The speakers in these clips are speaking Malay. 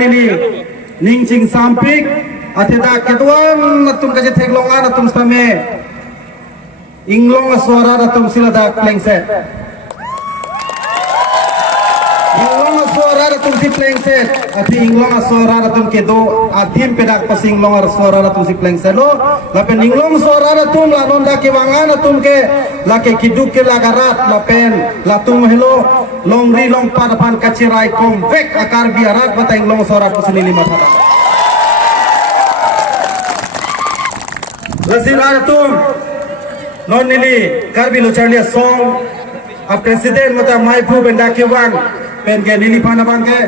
nili ning ching sampik atida ketuan atum kaje theglongan atum same inglong suara atum silada plengset inglong suara atum si plengset ati inglong suara atum kedo adim pedak pasing inglong suara atum si plengset lo lapen inglong suara atum la nonda ke wangan atum ke lake kiduk ke lagarat lapen latum hello longri long padapan kacirai konvek akar biarat bata inglong suara pusini lima pada Lazim atum non nili karbi lo charlia song a president mata mai pu benda ke wang pen ke nili pana bang ke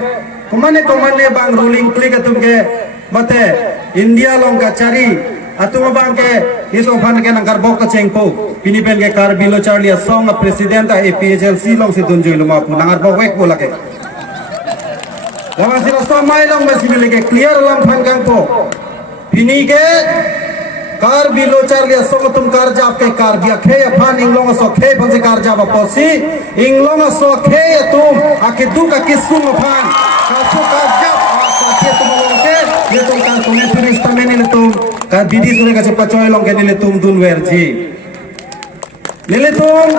komane bang ruling klik atum ke mate India long ka cari atum bang ke iso pan ke nangkar bok ka cengpo pini pen ke karbi lo charlia song a president a APHLC long si tunjui lo mapu nangar bok wek bola ke lama sila so mai long masih ke clear lam pan kang po pini ke car below चार लिया सो तुम कार जाप के कार दिया खे अफान इंग्लोंग सो खे पंसे कार जाप पोसी इंग्लोंग सो खे तुम आके दू का किस्सुम अफान कासु कार जाप आके तुम लोग के ये तुम कार तुम्हें फिर इस तमें निले तुम कार बिदी सुने का चप्पा चोय लोग के निले तुम दुन वेरजी निले तुम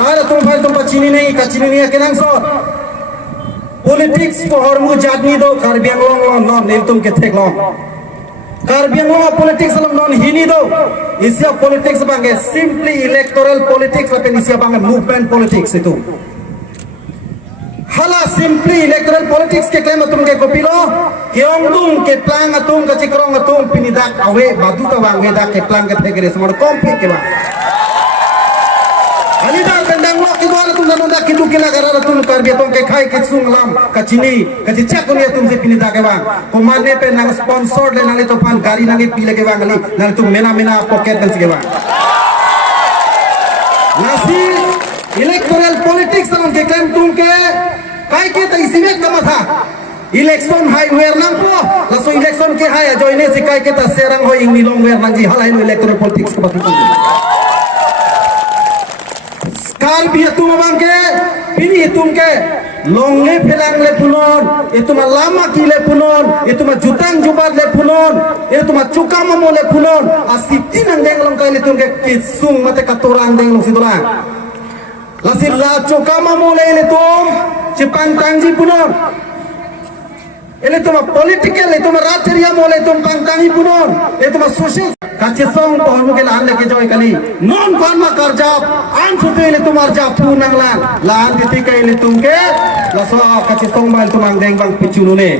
राजा तुम भाई तुम पचीनी नहीं कचीनी नहीं के नंग सो पॉलिटिक्स पहर मु जातनी दो कार बियांग लोंग नॉन निल तुम के थेक लोंग Karbiang politics alam non hini do isia politics bangge simply electoral politics lapen isia bangge movement politics itu hala simply electoral politics ke klaim atum ke kopilo keong tung ke plang atum ke cikrong atum pinidak awe badu ta bangge dak ke plang ke thegere semar kompik ke bang alida tendang lo ki wala tum nanda kidu kila gara tum karbi tong ke khai ke sunglam kachini kachicak ko tum se pinidak ke bang komane pe nang sponsor le nang to pan gari nang pile ke bang ali nang tum mena pocket dan ke bang nasi electoral politics nang ke klaim tum ke kai ke ta isimet ka matha election hai wer nang po laso election ke hai joine si kai ke ta serang ho ing nilong wer nang ji halai electoral politics ka batu kar bi tu bang ke pini tum ke longe pelang le punon itu lama ki le punon itu jutang jubat le punon itu cukama mo le punon asiti nang deng long kai le tum ke kisung mate katurang deng long situlang lasil la cukama mo le tum cipang tangji punon ele tuma political le tuma racharia mo le tum pang tangi punon itu social kacesong pohon mungkin anda ke joy kali non farma karjap an sute ile tumar jap punang lan ketika ile tungke laso kacesong mal tumang deng bang pichunune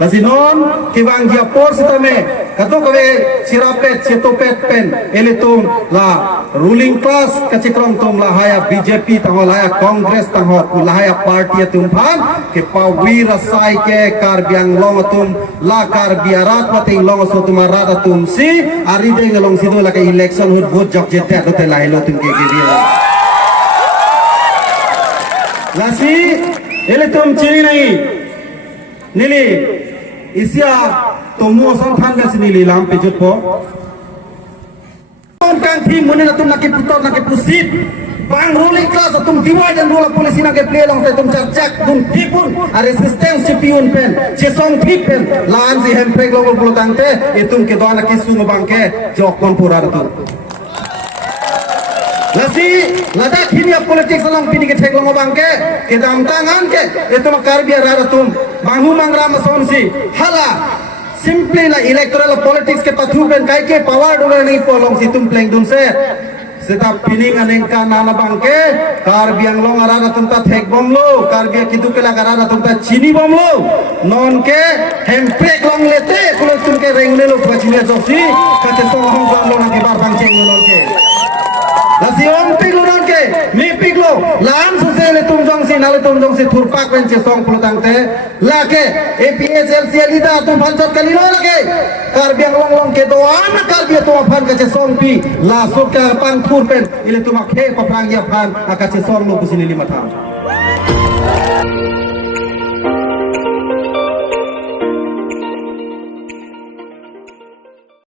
lasi non kibang dia por sitame kato kave sirapet setopet pen ile tum la ruling class kacikrong tum la haya BJP taho la haya Congress taho la haya party tum phan ke pawira sai ke karbiang long tum la karbiarat pating long so tumara tum si ari ngalong sido la ke election hut vote jok jete do te lai lo tum ke dia lasi ele tum chini nahi nili isia tomu son than ga sinili lam pe jot po kang thi mune na tum nakip putor nakip pusit bang ruling class tum divide and rule policy na ke play long te tum chak tum tipun a resistance chipiun pen chesong thipen lan si hem preg lo bolo tangte etum ke doana kisung bangke jok kon pura tu lasi lada khini politics alam pini ke thek lo bangke ke dam tangan ke etum karbiya ra tum bangu mangra masonsi hala simply la electoral politics ke pathu pen kai ke power dole nahi polong si tum pleng dun se seta pining aneng ka nana bangke karbiang long arana tumta thek bomlo karbia kidu ke lagarana tumta chini bomlo non ke hempek long lete kulo tum ke rengle lo pachine josi kate so hong lo na ke bar bang cheng lo ke lasi om piglo non ke mi piglo lam susele tum jong si nale tum jong si thurpak pen che song kulo tangte la ke APHLC lida tum phanjot kali lo la ke karbiang long ke doan karbia tu phan ke che song pi la sok ka pang thur pen ile tum khe paprang ya phan akache song lo kusini lima tham